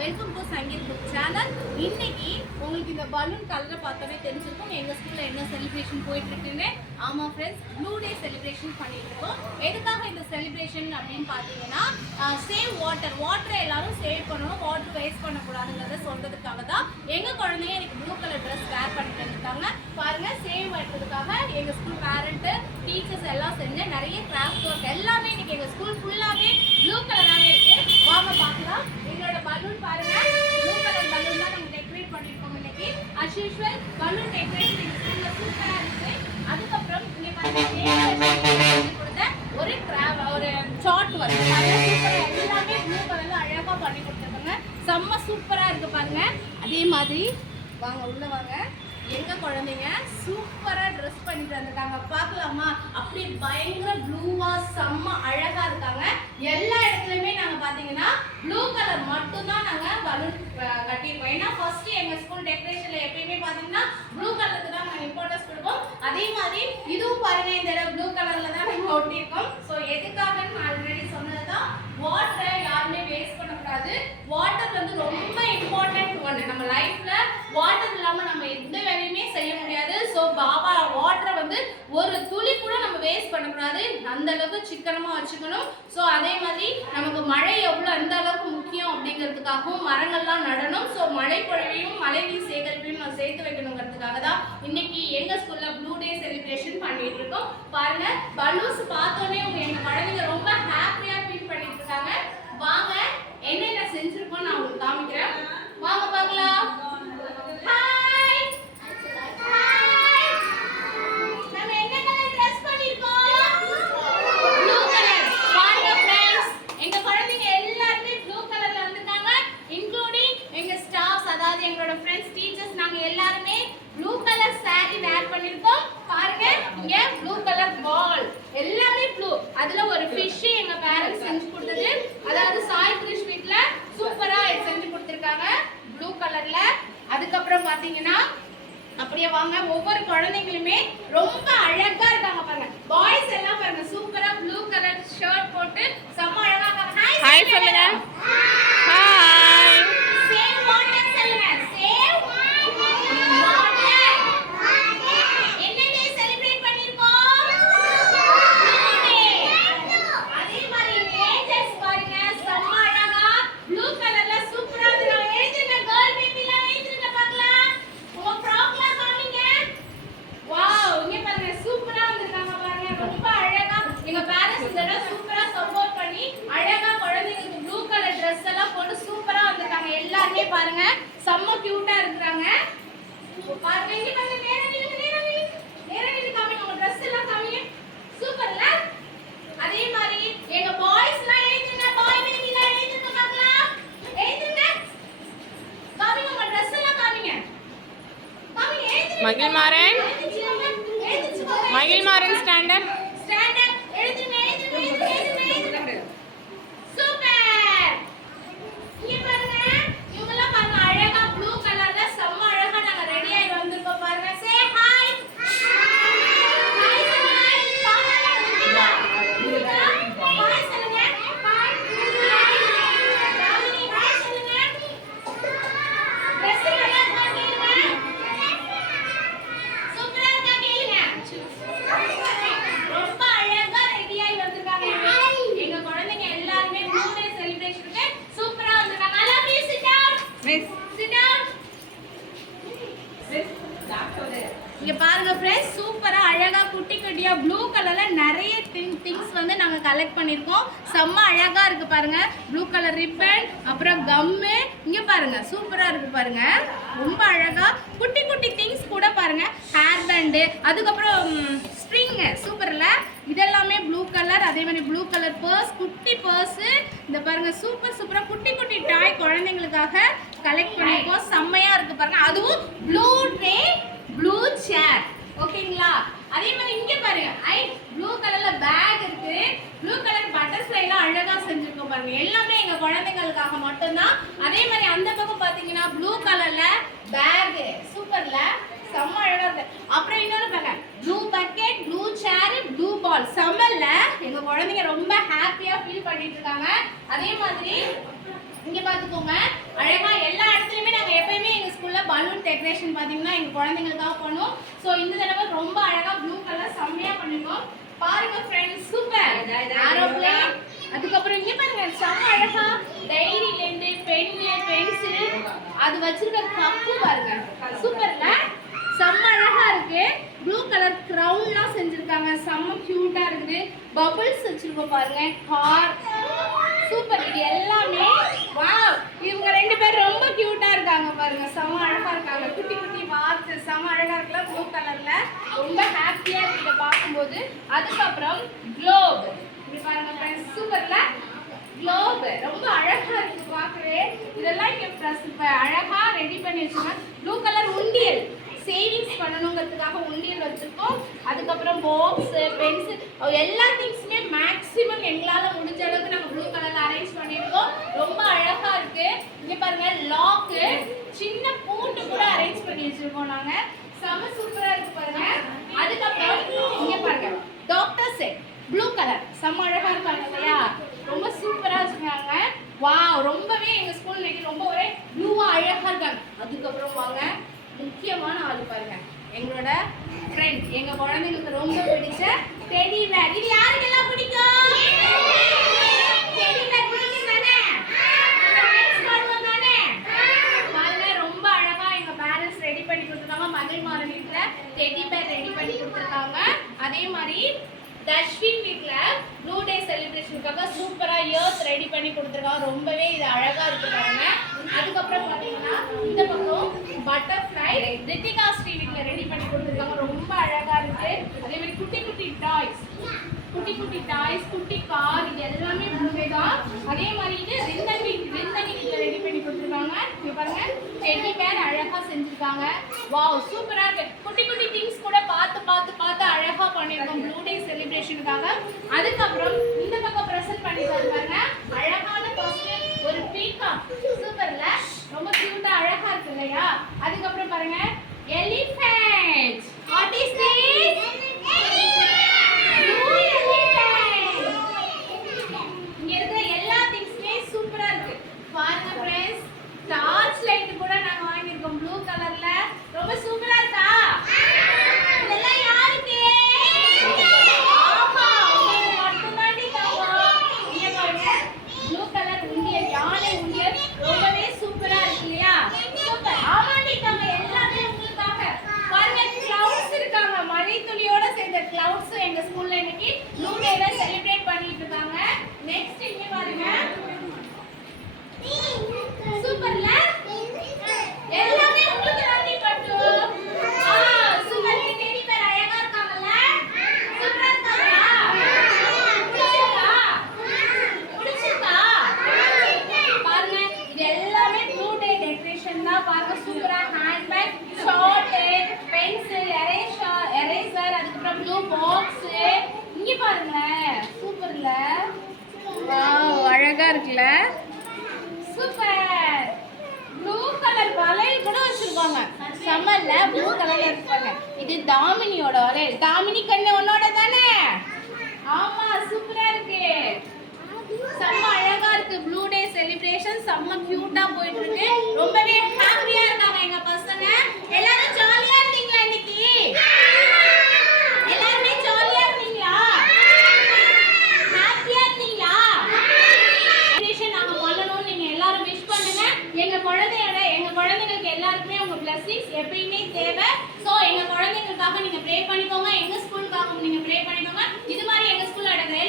Welcome to Sangeet book channel. இன்னைக்கு உங்களுக்கு இந்த பலூன் கலரை பார்த்தோன்னே தெரிஞ்சிருக்கும் எங்கள் ஸ்கூலில் என்ன செலிப்ரேஷன் போயிட்டுருக்குன்னு. ஆமாம் ஃப்ரெண்ட்ஸ், ப்ளூ டே செலிப்ரேஷன் பண்ணிட்டுருக்கோம். எதுக்காக இந்த செலிப்ரேஷன் அப்படின்னு பார்த்தீங்கன்னா, சேவ் வாட்டரை எல்லாரும் சேவ் பண்ணணும், வாட்டர் வேஸ்ட் பண்ணக்கூடாதுங்கிறத சொல்கிறதுக்காக தான் எங்கள் குழந்தைங்க எனக்கு ப்ளூ கலர் ட்ரெஸ் வேர் பண்ணிட்டு வந்துட்டாங்க. பாருங்கள், சேவ் பண்ணுறதுக்காக எங்கள் ஸ்கூல் பேரண்ட்டு டீச்சர்ஸ் எல்லாம் செஞ்சு நிறைய கிராஃப்ட் ஒர்க் எல்லாமே இன்னைக்கு எங்கள் ஸ்கூல் ஃபுல்லாகவே ப்ளூ கலராகவே இருக்குது. வாங்க பார்க்கலாம். எங்களோட பலூன் பாருங்க, ப்ளூ கலர் பலூன் தான் நாங்கள் டெக்கரேட் பண்ணிருக்கோம் இன்னைக்கு. அஸ் யூஷுவல் பலூன் டெக்கரேஷன் எங்கள் ஸ்கூலில் சூப்பராக இருக்குது. அதுக்கப்புறம் இங்கே கொடுத்த ஒரு சார்ட் வருது பாருங்க, சூப்பராக எல்லாமே ப்ளூ கலரில் அழகாக பண்ணி கொடுத்துருக்காங்க. செம்ம சூப்பராக இருக்குது பாருங்க. அதே மாதிரி வாங்க உள்ள வாங்க, எங்க குழந்தைங்க சூப்பரா ட்ரெஸ் பண்ணிட்டு வந்திருக்காங்க. பார்க்கலாமா? அப்படி பயங்கர ப்ளூவா செம்ம அழகா இருக்காங்க. எல்லா இடத்துலயுமே நாங்க பாத்தீங்கன்னா ப்ளூ கலர் மட்டும் தான் நாங்க பலூன் கட்டியிருக்கோம். ஏன்னா ஃபர்ஸ்ட் எங்க ஸ்கூல் டெக்கரேஷன்ல எப்பயுமே பாத்தீங்கன்னா ப்ளூ கலருக்கு தான் நாங்க இம்பார்ட்டன்ஸ் கொடுப்போம். அதே மாதிரி இதுவும் பாருங்க, இந்த இடம் ப்ளூ கலர்ல தான் நாங்க ஒட்டியிருக்கோம். ஸோ எதுக்காகன்னு ஆல்ரெடி சொன்னதுதான், வாட்டரை யாருமே வேஸ்ட் பண்ணக்கூடாது. வாட்டர் வந்து ரொம்ப இம்பார்ட்டன்ட் ஒன்று நம்ம லைஃப்ல. வாட்டர் இல்லாம நம்ம எந்த வேலையுமே செய்ய முடியாது. ஸோ பாபா வாட்டரை வந்து ஒரு துளி கூட நம்ம வேஸ்ட் பண்ணக்கூடாது, அந்த அளவுக்கு சிக்கனமா வச்சுக்கணும். ஸோ அதே மாதிரி நமக்கு மழை எவ்வளோ அந்த அளவுக்கு முக்கியம் அப்படிங்கிறதுக்காகவும் மரங்கள்லாம் நடணும். ஸோ மழை பொழிவையும் மழை நீர் சேகரிப்பையும் நம்ம சேர்த்து வைக்கணுங்கிறதுக்காக தான் இன்னைக்கு எங்க ஸ்கூல்ல ப்ளூ டே செலிப்ரேஷன் பண்ணிட்டு இருக்கோம். பாருங்க, பலூன்ஸ் பார்த்தோன்னே எங்க குழந்தைங்க ரொம்ப ஹாப்பியா ஃபீல் பண்ணிட்டு இருக்காங்க. வாங்க என்னென்ன செஞ்சிருக்கோம் நான் உங்களுக்கு காமிக்கிறேன். வாங்க பார்க்கலாம். ஹாய் ஹாய், நம்ம என்ன கலர் ட்ரெஸ் பண்ணிருக்கோம்? Blue colour. பாருங்க फ्रेंड्स, எங்க குழந்தைங்க எல்லாரும் ப்ளூ கலர்ல வந்திருக்காங்க, இன்க்ளூடிங் எங்க ஸ்டாஃப்ஸ், அதாவது எங்களோட फ्रेंड्स டீச்சர்ஸ். நாங்க எல்லாரும் ப்ளூ கலர் saree வேர் பண்ணிருக்கோம். பாருங்க, இங்க ப்ளூ கலர் பால் எல்லாமே ப்ளூ. அதுல ஒரு ஃபிஷ் எங்க பேரண்ட்ஸ் செஞ்சு கொடுத்தது, அதாவது சாய் கிருஷ் வீட்ல சூப்பரா செஞ்சு கொடுத்திருக்காங்க ப்ளூ கலர்ல. அதுக்கப்புறம் பாத்தீங்கன்னா அப்படியே வாங்க, ஒவ்வொரு குழந்தைங்களுமே ரொம்ப அழகா இருக்காங்க பாருங்க. பாய்ஸ் எல்லாம் பாருங்க சூப்பரா ப்ளூ கலர் ஷர்ட் போட்டு செம்ம அழகா இருக்காங்க. ஹாய் சொல்லுங்க. ஹாய். சேவ் வாட்டர் சொல்லுங்க. Save water. என்ன டே செலிப்ரேட் பண்ணிருக்கோம்? அதே மாதிரி ஏஞ்சல்ஸ் பாருங்க செம்ம அழகா ப்ளூ கலர்ல சூப்பரா இருக்காங்க. எழுதுங்க கேர்ள் பேபிலாம், எழுதுங்க பார்க்கலாம். உங்க ஃப்ராக்லாம் காமிங்க. வாவ், இங்க பாருங்க சூப்பரா வந்திருக்காங்க பாருங்க, ரொம்ப அழகா. எங்க பேரண்ட்ஸ் இதெல்ல சூப்பரா சப்போர்ட் பண்ணி அழகா குழந்தைங்களுக்கு ப்ளூ கலர் Dress எல்லாம் போட்டு சூப்பரா வந்திருக்காங்க. எல்லாரும் பாருங்க செம்ம கியூட்டா இருக்காங்க. பாருங்க, இங்க பாருங்க, நேரா நின்னு காமிங்க, உங்க Dress எல்லாம் காமிங்க. சூப்பர்ல. அதே மாதிரி எங்க பாய்ஸ்லாம் எழுதுங்க, பாய் பேபிலாம் எழுதுங்க பார்க்கலாம். எழுதுங்க, காமிங்க உங்க Dress எல்லாம் காமிங்க. காமிங்க, எழுதுங்க. Magizhmaran stand up. எழுதுங்க. சூப்பர். இங்க பாருங்க, இவங்கலாம் பாருங்க அழகா ப்ளூ கலர்ல செம்ம அழகா நாங்க ரெடி ஆயி வந்திருக்கோம் பாருங்க. Say hi. ஹாய் சொல்லுங்க. ஹாய் சொல்லுங்க. ஹாய். ஹாய் சொல்லுங்க. Dress நல்லா காட்டுங்க. சூப்பரா இருக்கா கேளுங்க. ரொம்ப அழகா ரெடி ஆயி வந்திருக்காங்க. எங்க குழந்தைங்க எல்லாரும் ப்ளூ டே செலிப்ரேஷனுக்கு சூப்பரா வந்திருக்காங்க. I love you. Sit down. Miss. Sit down. இங்க பாருங்க ஃப்ரெண்ட்ஸ், சூப்பரா அழகா குட்டி குட்டியா ப்ளூ கலர்ல நிறைய திங்ஸ் வந்து நாங்க கலெக்ட் பண்ணிருக்கோம். செம்ம அழகா இருக்கு பாருங்க. ப்ளூ கலர் ரிப்பன், அப்புறம் கம்மு, இங்க பாருங்க சூப்பரா இருக்கு பாருங்க. ரொம்ப அழகா குட்டி குட்டி திங்ஸ் கூட பாருங்க, ஹேர் பேண்ட், அதுக்கப்புறம் ஸ்ப்ரிங் சூப்பர்ல. இதெல்லாமே ப்ளூ கலர். அதே மாதிரி ப்ளூ கலர் பர்ஸ், குட்டி பர்ஸ். இந்த பாருங்க சூப்பரா குட்டி குட்டி டாய் குழந்தைங்களுக்காக கலெக்ட் பண்ணிருக்கோம். செம்மையா இருக்கு பாருங்க. அதுவும் ப்ளூ ட்ரே, ப்ளூ சேர். ஓகேங்களா? அதே மாதிரி இங்க பாருங்க, ப்ளூ கலர்ல பேக் இருக்கு. ப்ளூ கலர் பட்டர்ஃப்ளை எல்லாம் அழகா செஞ்சிருக்கோம் பாருங்க. எல்லாமே எங்க குழந்தைகளுக்காக மட்டும்தான். அதே மாதிரி அந்த பக்கம் பாத்தீங்கன்னா ப்ளூ கலர்ல பேக் சூப்பர்ல செம்ம அழகா இருக்கு. அப்புறம் இன்னொரு பாருங்க, ப்ளூ பக்கெட், ப்ளூ சேர், ப்ளூ பால். செம்மல்ல. எங்க குழந்தைங்க ரொம்ப ஹாப்பியா ஃபீல் பண்ணிட்டு இருக்காங்க. அதே மாதிரி இங்க பாத்துக்கோங்க, அழகா எல்லா இடத்துலயுமே நாங்க எப்பயுமே எங்க ஸ்கூல்ல பலூன் டெக்கரேஷன் பாத்தீங்கன்னா எங்க குழந்தைங்களுக்காக பண்ணுவோம். சோ இந்த தடவை ரொம்ப அழகா ப்ளூ கலர் செம்மையா பண்ணிருக்கோம். பாருங்க ஃப்ரெண்ட்ஸ், சூப்பர் ஏரோப்ளேன். அதுக்கப்புறம் இங்க பாருங்க செம்ம அழகா டைரியில இருந்து பென்னு பென்சில் அது வச்சிருக்க கப்பு பாருங்க, சூப்பர்ல செம்ம அழகா இருக்கு. ப்ளூ கலர் கிரவுன்லாம் செஞ்சிருக்காங்க, செம்ம கியூட்டா இருக்குது. பபிள்ஸ் வச்சிருக்கோம் பாருங்க, கார் சூப்பர். இது எல்லாமே வாவ், இவங்க ரெண்டு பேரும் ரொம்ப கியூட்டா இருக்காங்க பாருங்க, செம்ம அழகா இருக்காங்க. குட்டி குட்டி வார்த்தை செம்ம அழகா இருக்குல்ல ப்ளூ கலர்ல, ரொம்ப ஹாப்பியா இருக்கு இதை பார்க்கும்போது. அதுக்கப்புறம் குளோப், இப்படி பாருங்க ஃப்ரெண்ட்ஸ், சூப்பர்ல குளோப் ரொம்ப அழகா இருக்கு பார்க்கவே. இதெல்லாம் இங்க இப்ப அழகா ரெடி பண்ணி வச்சிருக்காங்க. ப்ளூ கலர் உண்டியல், சேவிங்ஸ் பண்ணணுங்கிறதுக்காக உண்டியல் வச்சிருக்கோம். அதுக்கப்புறம் பாக்ஸ், பென்சில், எல்லா திங்ஸுமே மேக்ஸிமம் எங்களால் முடிஞ்ச அளவுக்கு நாங்கள் ப்ளூ கலர்ல அரேஞ்ச் பண்ணியிருக்கோம். ரொம்ப அழகா இருக்கு. இங்க பாருங்க லாக்கு, சின்ன பூண்டு கூட அரேஞ்ச் பண்ணி வச்சிருக்கோம் நாங்க, செம சூப்பரா இருக்கு பாருங்க. அதுக்கப்புறம் இங்க பாருங்க டாக்டர் செட் ப்ளூ கலர் செம அழகா இருக்காங்க இல்லையா, ரொம்ப சூப்பரா வச்சிருக்காங்க. வாவ், ரொம்பவே எங்க ஸ்கூல் இன்னைக்கு ரொம்ப ஒரே ப்ளூவா அழகா இருக்காங்க. அதுக்கப்புறம் வாங்க முக்கியமான ஆளு பாருங்க, எங்களோட ஃப்ரெண்ட், எங்க குழந்தைங்களுக்கு ரொம்ப பிடிச்ச டெடி பேர். இது யாருக்கெல்லாம் பிடிக்கும்? டெடி பேர் பிடிக்கும் தானே? ரைஸ் பண்ணுவோம் தானே? பாருங்க ரொம்ப அழகா எங்க பேரண்ட்ஸ் ரெடி பண்ணி கொடுத்துருக்காங்க. மகிழ்மாறன் வீட்டுல டெடி பேர் ரெடி பண்ணி கொடுத்துருக்காங்க. அதே மாதிரி தஷ்வின் வீட்ல ப்ளூ டே செலிப்ரேஷனுக்காக சூப்பரா இயர்ஸ் ரெடி பண்ணி கொடுத்துருக்காங்க. ரொம்பவே இது அழகா இருக்கு பாருங்க. அதுக்கப்புறம் பாத்தீங்கன்னா இந்த பக்கம் பட்டர்ஃப்ளை ரித்திகா ஸ்ரீ வீட்ல ரெடி பண்ணி கொடுத்துருக்காங்க, ரொம்ப அழகா இருக்கு. அதே மாதிரி குட்டி குட்டி டாய்ஸ், குட்டி கார், இது எல்லாமே ப்ளூவே தான். அதே மாதிரி இது ரிந்தனி வீட்ல ரெடி பண்ணி கொடுத்துருக்காங்க. இங்க பாருங்க டெடி பேர் அழகா செஞ்சிருக்காங்க. வாவ், சூப்பரா இருக்கு. குட்டி குட்டி திங்ஸ் கூட பார்த்து அழகா பண்ணிருக்கோம் ப்ளூ டே செலிப்ரேஷனுக்காக. அதுக்கப்புறம் இந்த பக்கம் பிரசன்ட் பண்ணி பாருங்க, அழகான காஸ்டியூம், ஒரு பீகாக், சூப்பர்ல ரொம்ப கியூட்டா அழகா இருக்கு இல்லையா. அதுக்கப்புறம் பாருங்க elephant, what is this? Blue elephant. இங்க இருக்கிற எல்லா திங்ஸ்மே சூப்பரா இருக்கு பாருங்க ஃப்ரெண்ட்ஸ். டார்ச் லைட் கூட நாங்க வாங்கியிருக்கோம் ப்ளூ கலர்ல, ரொம்ப சூப்பரா இருக்கா? இதெல்லாம் யாருக்கு? ஆமா, உங்களுக்கு மட்டும்தாண்டி தரோம். இங்க பாருங்க ப்ளூ கலர் உண்டியல், யானை உண்டியல், ரொம்பவே சூப்பரா இருக்கு இல்லையா? சூப்பர். ஆமாண்டி தங்க, எல்லாமே உங்களுக்காக. பாருங்க கிளவுட்ஸ் இருக்காங்க, மழை துளியோட சேர்ந்த கிளவுட்ஸ் எங்க ஸ்கூல்ல இன்னைக்கு ப்ளூ டேல செலிப்ரேட் பண்ணிட்டு இருக்காங்க. நெக்ஸ்ட் இங்க பாருங்க சூப்பர்ல எல்லாமே உங்களுக்கு தாண்டி பட்டு. சூப்பர், டெடி பேர் அழகா இருக்காங்கல்ல, சூப்பரா இருக்காங்களா? பிடிச்சிருக்கா? பாருங்க இது எல்லாமே ப்ளூ டே டெக்கரேஷன் தான். பாருங்க சூப்பரா ஹேண்ட்பேக், ஷார்ட், பென்சில், எரேசர், அதுக்கப்புறம் ப்ளூ பாக்ஸ். இங்க பாருங்க சூப்பர்ல, வாவ் அழகா இருக்குல்ல, சூப்பர். ப்ளூ கலர் வளையல் கூட வச்சிருக்காங்க, செம்மல்ல ப்ளூ கலர்ல இருப்பாங்க. இது தாமினியோட வளையல். தாமினி கண்ணு உன்னோட தானே? ஆமா, சூப்பரா இருக்கு, செம்ம அழகா இருக்கு. ப்ளூ டே செலிப்ரேஷன் செம்ம கியூட்டா போயிட்டு இருக்கு. ரொம்பவே ஹாப்பியா இருக்காங்க எங்க பசங்க. எல்லாரும் ஜாலியா இருந்தீங்களா இன்னைக்கு? எல்லாருமே ஜாலியா இருந்தீங்களா? ஹாப்பியா இருந்தீங்களா? செலிப்ரேஷன் நாங்க பண்ணனும், நீங்க எல்லாரும் விஷ் பண்ணுங்க. எங்க குழந்தைகளுக்கு எல்லாருக்குமே உங்க blessings எப்பயுமே தேவை. சோ எங்க குழந்தைகளுக்காக நீங்க ப்ரே பண்ணிக்கோங்க, எங்க ஸ்கூலுக்காக நீங்க ப்ரே பண்ணிக்கோங்க. இது மாதிரி எங்க ஸ்கூல்ல நடக்கிற